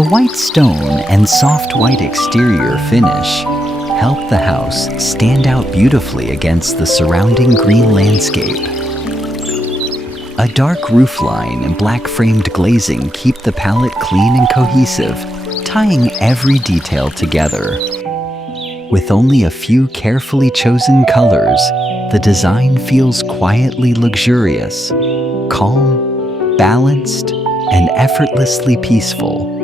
The white stone and soft white exterior finish help the house stand out beautifully against the surrounding green landscape. A dark roofline and black-framed glazing keep the palette clean and cohesive, tying every detail together. With only a few carefully chosen colors, the design feels quietly luxurious, calm, balanced, and effortlessly peaceful.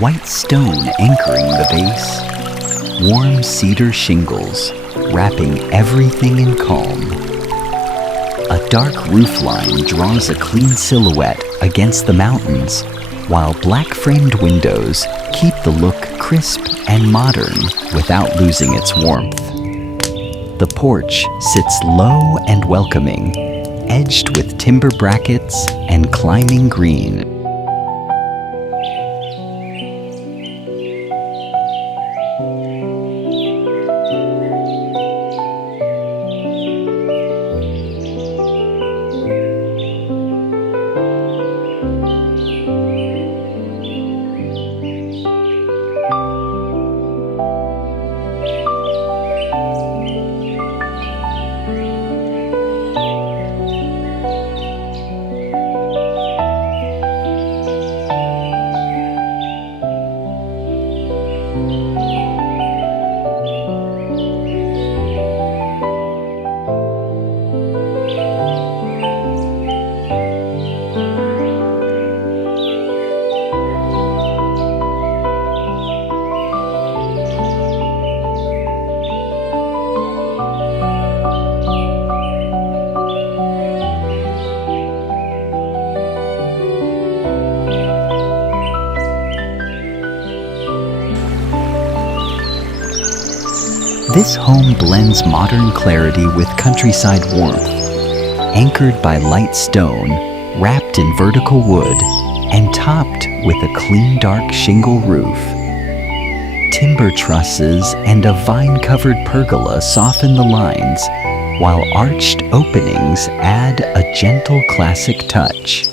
White stone anchoring the base, warm cedar shingles wrapping everything in calm. A dark roofline draws a clean silhouette against the mountains, while black-framed windows keep the look crisp and modern without losing its warmth. The porch sits low and welcoming, edged with timber brackets and climbing green. This home blends modern clarity with countryside warmth, anchored by light stone, wrapped in vertical wood, and topped with a clean dark shingle roof. Timber trusses and a vine-covered pergola soften the lines, while arched openings add a gentle classic touch.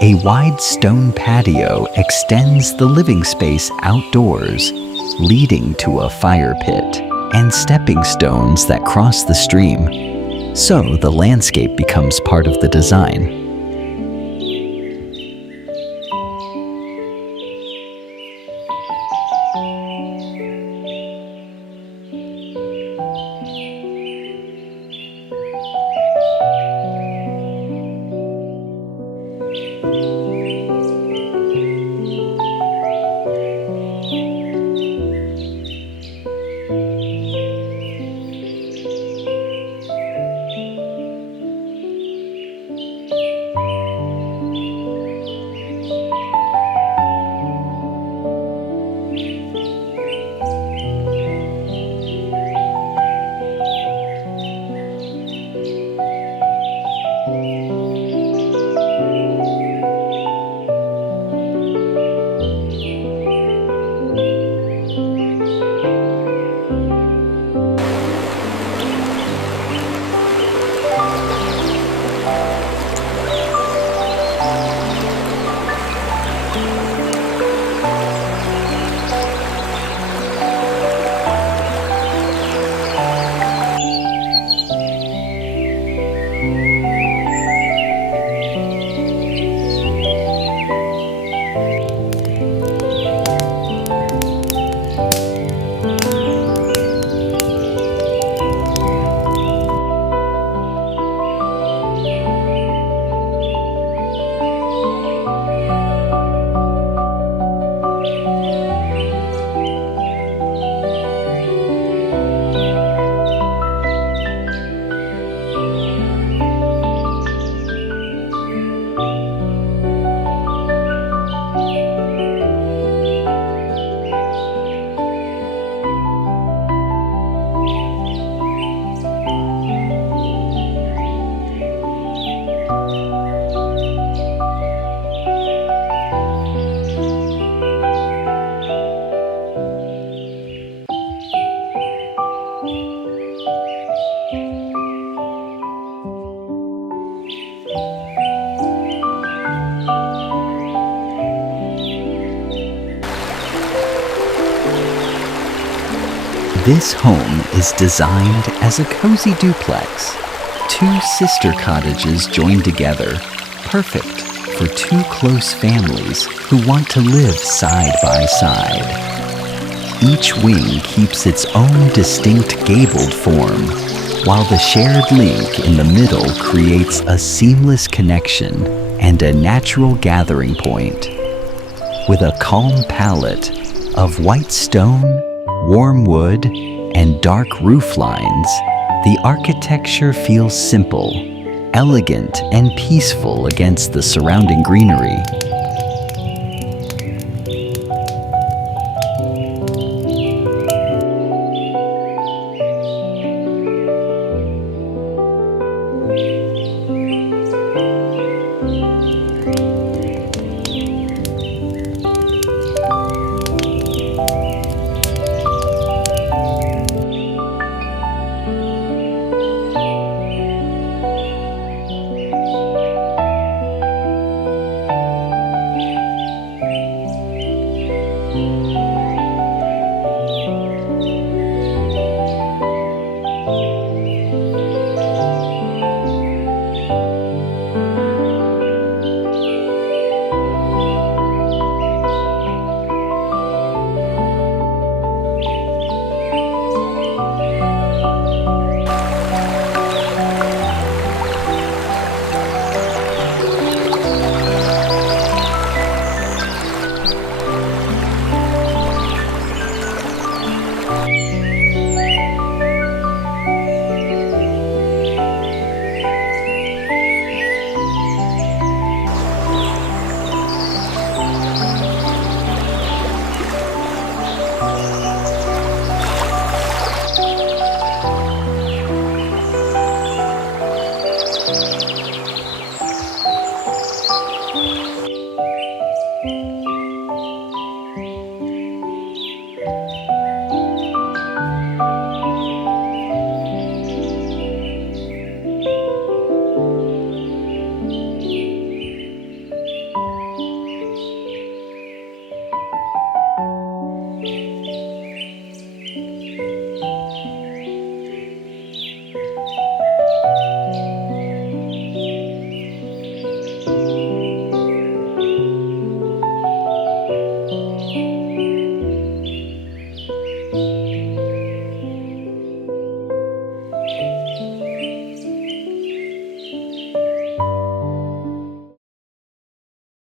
A wide stone patio extends the living space outdoors, leading to a fire pit and stepping stones that cross the stream, so the landscape becomes part of the design. This home is designed as a cozy duplex. Two sister cottages joined together, perfect for two close families who want to live side by side. Each wing keeps its own distinct gabled form, while the shared link in the middle creates a seamless connection and a natural gathering point. With a calm palette of white stone, warm wood, and dark roof lines, the architecture feels simple, elegant, and peaceful against the surrounding greenery.